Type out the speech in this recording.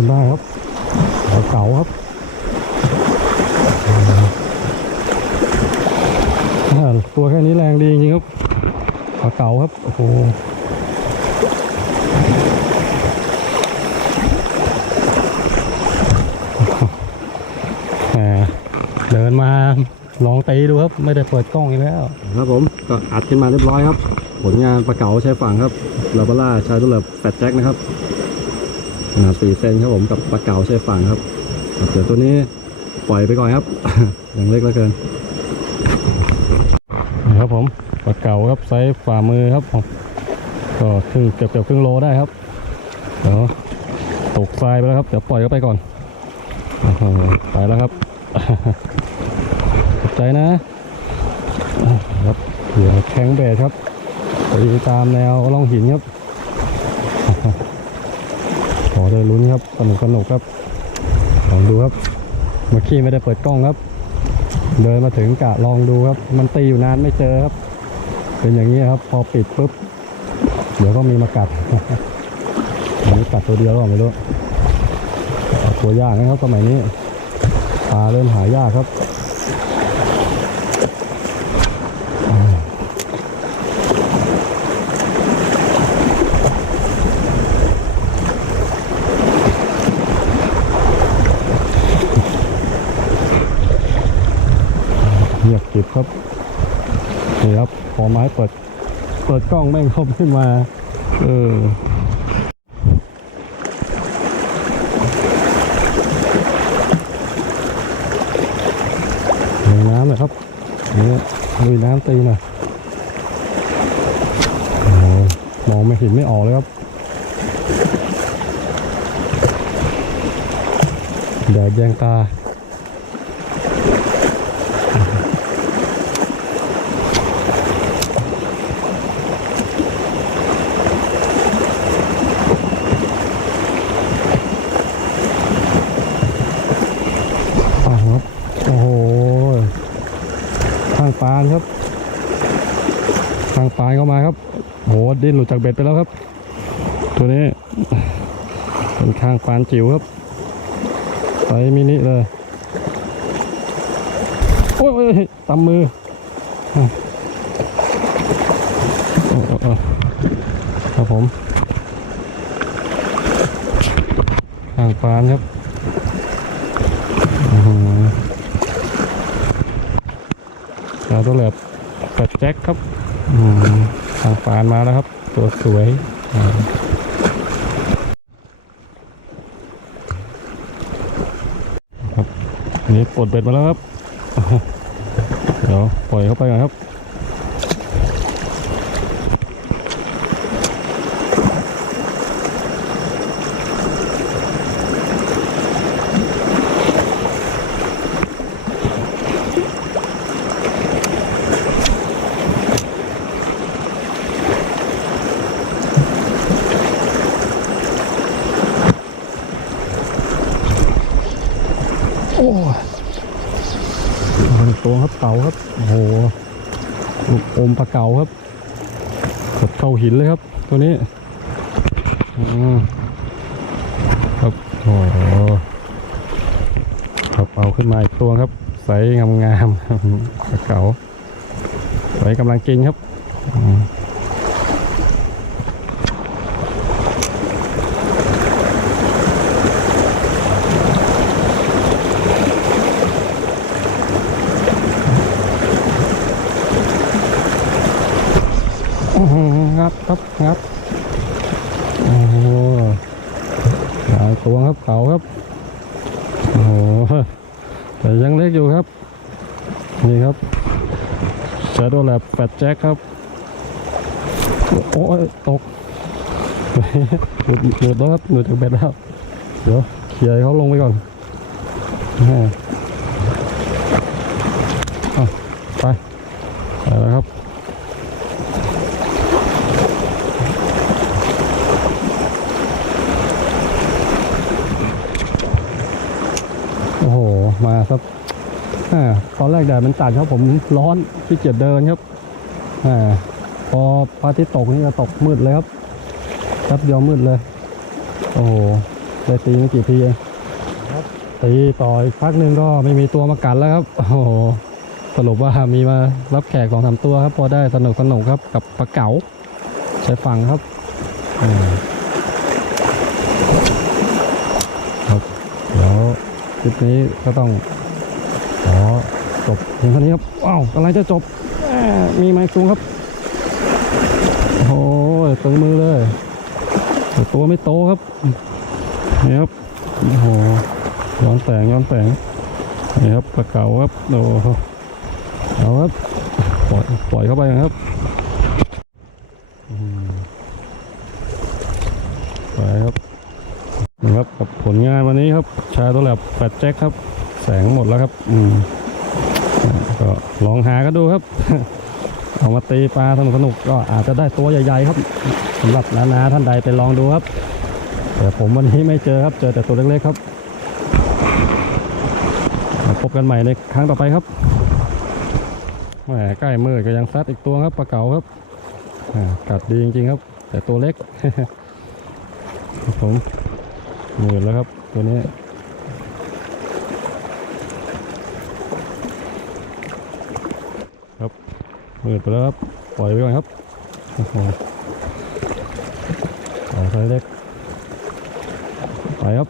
จนได้ครับปลาเก๋าครับตัวแค่นี้แรงดีจริงครับปลาเก๋าครับ โอ้โหเดินมาลองตีดูครับ ไม่ได้เปิดกล้องอีกแล้ว ครับผมก็อัดขึ้นมาเรียบร้อยครับ ผลงานปลาเก๋าใช้ฝั่งครับลาบาร่าใช้ตัวแบบแฟตแจ็คนะครับ สี่เซนครับผมกับปลาเก๋าใช้ฝั่งครับเดี๋ยวตัวนี้ปล่อยไปก่อนครับยังเล็กเหลือเกินนี่ครับผมปลาเก๋าครับไซส์ฝ่ามือครับผมก็ครึ่งเกือบเกือบครึ่งโลได้ครับเดี๋ยวตกทรายไปแล้วครับเดี๋ยวปล่อยเขาไปก่อนไปแล้วครับขอบใจนะครับเหยื่อแข็งเบสครับตีตามแนวล่องหินครับ อได้ลุ้นครับสนุกสนุกครับลองดูครับเมื่อกี้ไม่ได้เปิดกล้องครับ เดินมาถึงกะลองดูครับ มันตีอยู่นานไม่เจอครับ เป็นอย่างนี้ครับ พอปิดปุ๊บ เดี๋ยวก็มีมากัดอันนี้กัดตัวเดียวหรอไม่รู้ตัวยากนะครับสมัยนี้ปลาเริ่มหายากครับเงียบกริบ ครับนี่ครับพอไม้เปิด เปิดกล้องแม่งเข้าขึ้นมา เออน้ำเลยครับนี่ลุยน้ำตีหน่อยมองไม่เห็นไม่ออกเลยครับแดดแยงตา อ้าวครับ โอ้โห ข้างปานครับ ข้างปานเข้ามาครับ โหดิ้นหลุดจากเบ็ดไปแล้วครับ ตัวนี้เป็นข้างปานจิ๋วครับไซส์มินิเลย โอ้ยตำมืออะโอ้โอ้โอ้ครับผมข้างปานครับอื้อหือดาวตัวเหลือบแฟดแจ็คครับ อืม ทางฟานมาแล้วครับ ตัวสวยครับอันนี้ปลดเบ็ดมาแล้วครับ เดี๋ยวปล่อยเข้าไปก่อนครับ ตัวครับเต่าครับโอ้โหลูกอมปลาเก๋าครับกดเข้าหินเลยครับ ตัวนี้อครับโอ้โหครับเอาขึ้นมาอีกตัวครับ ใสงามๆปลาเก๋าใสกำลังกินครับอืมอื้อหืองับ ครับงับโอ้โหหลายตัวครับเก๋าครับโอ้โหแต่ยังเล็กอยู่ครับ นี่ครับ Shadow Lab แฟดแจ็คครับ โอ้ยตกหลุดหลุดแล้วครับหลุดจากเบ็ดแล้วเดี๋ยวเขี่ยเขาลงไปก่อนแม่อะไป ไปแล้วครับ โอ้โห มาครับอตอนแรกแดดมันจัดครับผมร้อนขี้เกียจเดินครับอพอพระอาทิตย์ตกนี่จะตกมืดเลยครับแป๊บเดียวมืดเลย โอ้โหได้ตีไม่กี่ทีเองตีต่ออีกพักหนึ่งก็ไม่มีตัวมากัดแล้วครับ โอ้โหสรุปว่ามีมารับแขกสองสามตัวครับ พอได้สนุกสนุกครับกับปลาเก๋าใช้ฝั่งครับอืมครับเดี๋ยว คลิปนี้ก็ต้องขอจบเพียงเท่านี้ครับว้าวกำลังจะจบมีไม้สูงครับโอ้โหตึงมือเลยแต่ตัวไม่โตครับนี่ครับโอ้โหย้อนแสงย้อนแสงนี่ครับปลาเก๋าครับโอ้เอาครับปล่อยปล่อยเข้าไปครับอืมไปครับนี่ครับกับผ ลงานวันนี้ครับ ชายตัวแหลบแปดแจ็คครับ แสงหมดแล้วครับ อืมอ่าก็ลองหากันดูครับ เอามาตีปลาสนุกสนุกๆก็อาจจะได้ตัวใหญ่ๆครับสำหรับนาๆท่านใดไปลองดูครับ แต่ผมวันนี้ไม่เจอครับ เจอแต่ตัวเล็กๆครับมาพบกันใหม่ในครั้งต่อไปครับแหมใกล้มืดก็ยังซัดอีกตัวครับปลาเก๋าครับอ่ากัดดีจริงๆครับ แต่ตัวเล็กครับผม มืดแล้วครับตัวนี้ครับมืดไปแล้วครับ ปล่อยไปก่อนครับโอ้โหเอาไซส์เล็กไปครับ